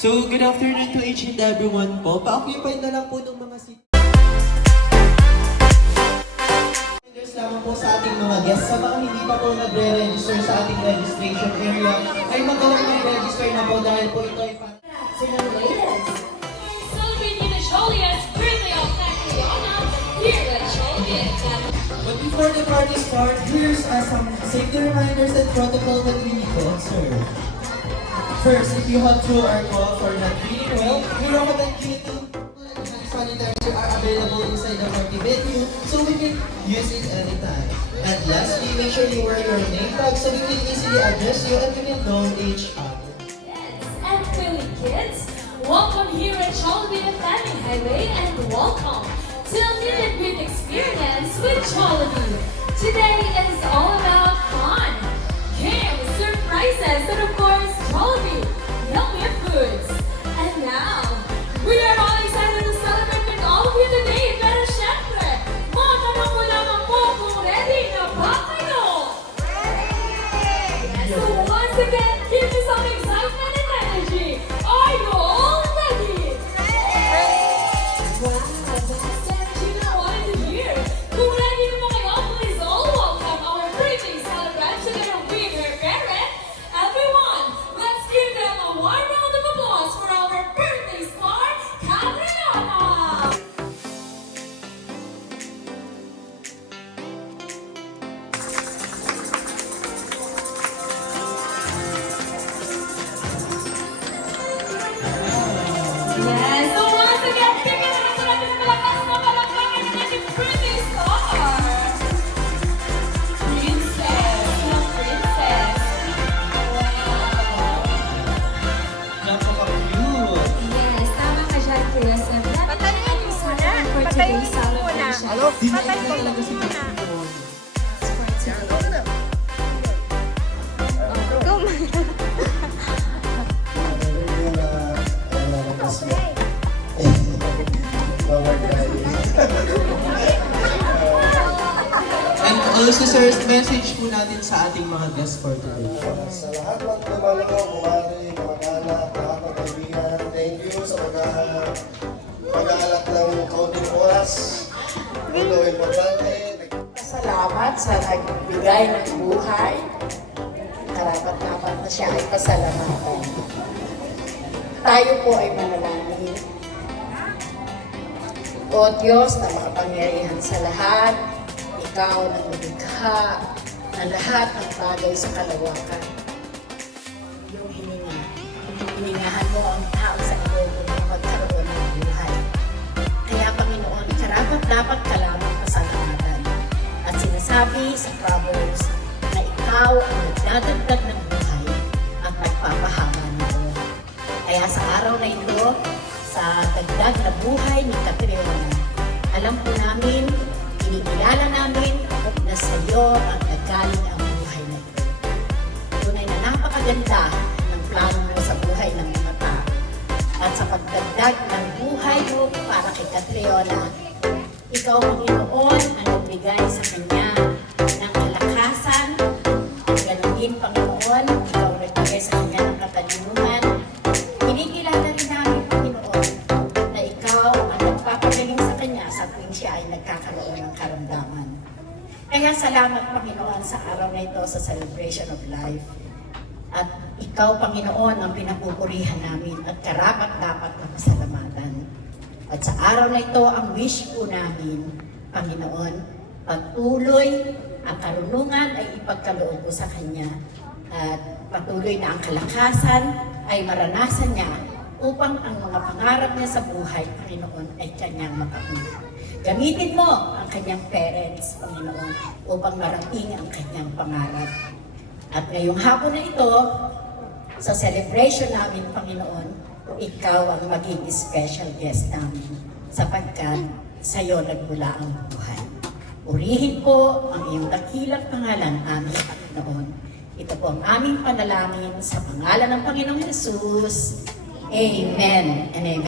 So, good afternoon to each and everyone po. Pa-occupy na lang po ng mga seat. Lamang po sa ating mga guests. Sa mga hindi pa po nagre-register sa ating registration area, ay magalang mag-register na po dahil po ito ay para... Celebrating the Joliet's birthday of Catriona here at Joliet. But before the party starts, here's some safety reminders and protocol that we need to observe. First, if you have through our call for not feeling well, we recommend you to sanitizer are available inside the party venue so we can use it anytime. And lastly, make sure you wear your name tag so we can easily address you and we can know each other. Yes, and Philly kids, welcome here at Jollibee Family Highway and welcome to a meet and greet experience with Jollibee. Today is all about fun, games, surprises, and of course, Jollibee, yummy foods. And now, we are all excited to celebrate with all of you today. Pero syempre, mga tanong mo lamang po kung ready na ba kayo? So once again, give me some excitement and energy. Are you all ready? Wow, that's energy that I wanted to hear. Kung ready na ba kayo, please all welcome our birthday celebrant together with her parent. Everyone, let's give them a warm round of applause for our birthday star, Catriona! Yes, so once again, bigyan na natin natin ng malakas na palakpakan ng ating birthday star! Princess na princess! Wow! Napaka-cute! Yes, tama ka dyan, Kuya Sam. Patayin mo muna. For Patayin today's mo muna. celebration. Di ba Patayin mo talaga si muna. For Go. And also, sir, message po natin sa ating mga guests for today. Sa lahat ng lumalago, kumari, kamag-anak, lahat ng kaibigan, thank you sa pag-aalak ng kaunting oras. Ito, importante. Salamat sa nagbigay ng buhay. Karapat-dapat na siya ay pasalamatan. Tayo po ay manalangin. O Diyos na makapangyarihan sa lahat, Ikaw na lumikha ng lahat ng bagay sa kalawakan. Iyong hininga. Hiningahan mo ang tao sa iyo kung magkaroon ng buhay. Kaya Panginoon, karapat-dapat ka lamang pasalamatan. At sinasabi sa Proverbs na ikaw ang nagdadagdag ng buhay at nagpapahaba nito. Kaya sa araw na ito, sa dagdag na buhay ni Catriona, alam po namin, inikilala namin na sa iyo ang naggaling ang buhay na ito. Tunay na napakaganda ng plano mo sa buhay ng mga tao. At sa pagdagdag ng buhay mo para kay Catriona, ikaw, Panginoon, ang nagbigay sa kanya ng kalakasan. Ganun din, Panginoon, ikaw ang nagbigay sa kanya ng katalinuhan. Kinikilala rin namin, Panginoon, na ikaw ang nagpapagaling sa kanya sa tuwing siya ay nagkakaroon ng karamdaman. Kaya salamat, Panginoon, sa araw na ito sa Celebration of Life. At ikaw, Panginoon, ang pinapupurihan namin at karapat-dapat na pasalamatan. At sa araw na ito, ang wish po namin, Panginoon, patuloy ang karunungan ay ipagkaloob ko sa Kanya. At patuloy na ang kalakasan ay maranasan niya upang ang mga pangarap niya sa buhay, Panginoon, ay Kanyang makakuha. Gamitin mo ang Kanyang parents, Panginoon, upang marating ang Kanyang pangarap. At ngayong hapon na ito, sa celebration namin, Panginoon, ikaw ang maging special guest namin sapagkat sa iyo nagmula ang buhay. Purihin po ang iyong dakilang pangalan, aming Panginoon. Ito po ang aming panalangin sa pangalan ng Panginoong Jesus. Amen and amen.